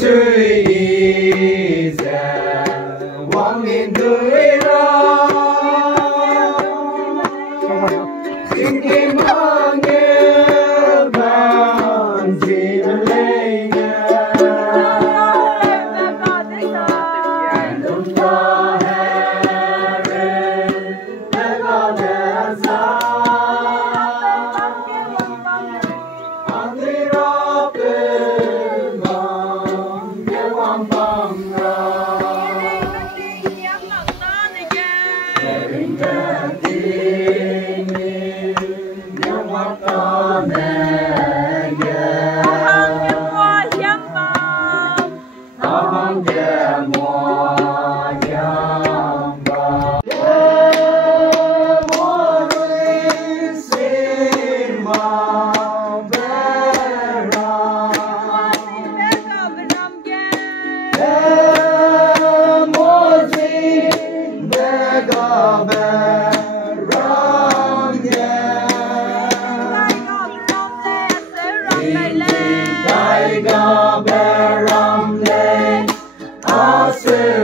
suy đi ra quang nghìn tuổi ra kinh kim mang nghe bàn gì mà lấy nhà đúng đó hè rê để có để ra anh đi ra bên bằng để quang bằng ra để bình an đi nhắm mắt ta nè yeah Hãy subscribe cho kênh Ghiền Mì Gõ để không bỏ lỡ